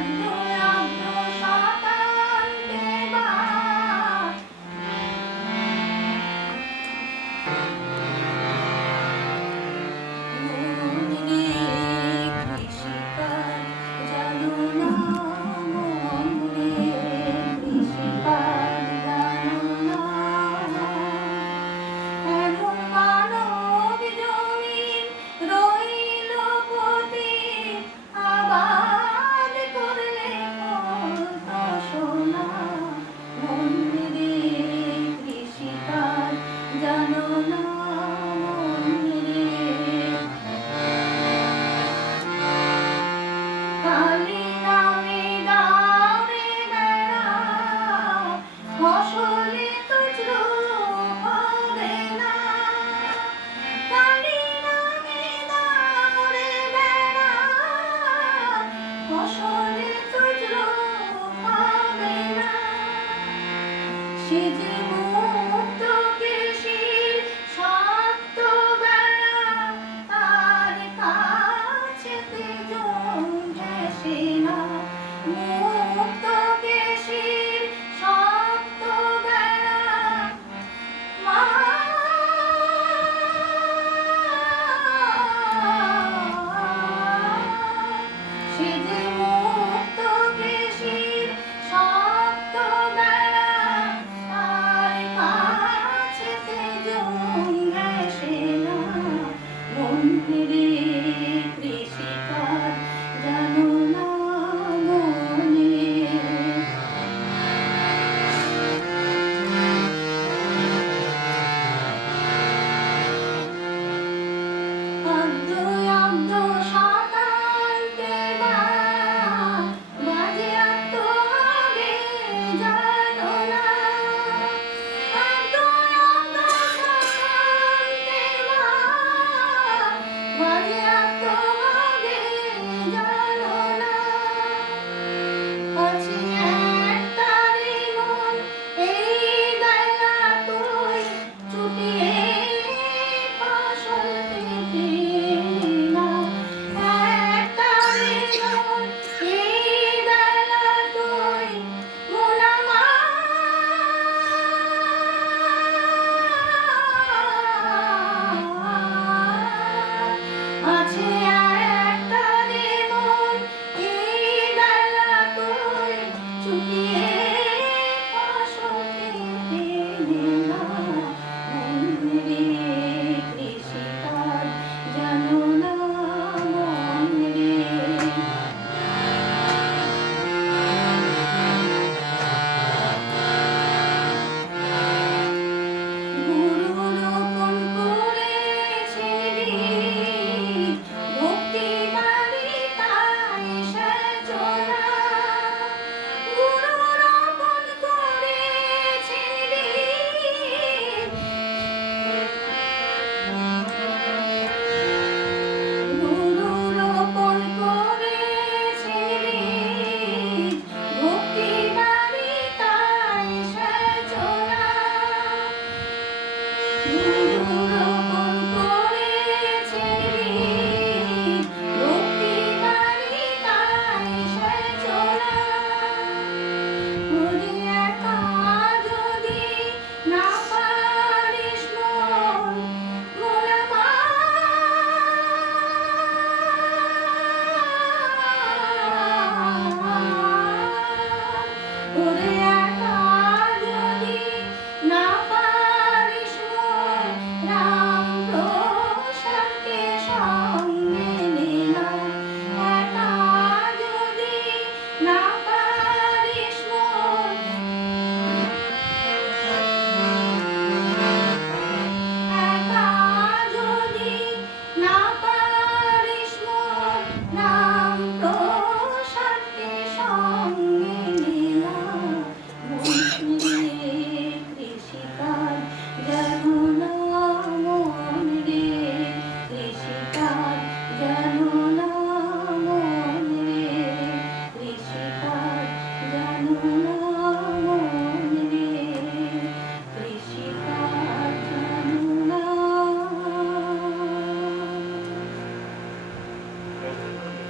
Bye. Сидит.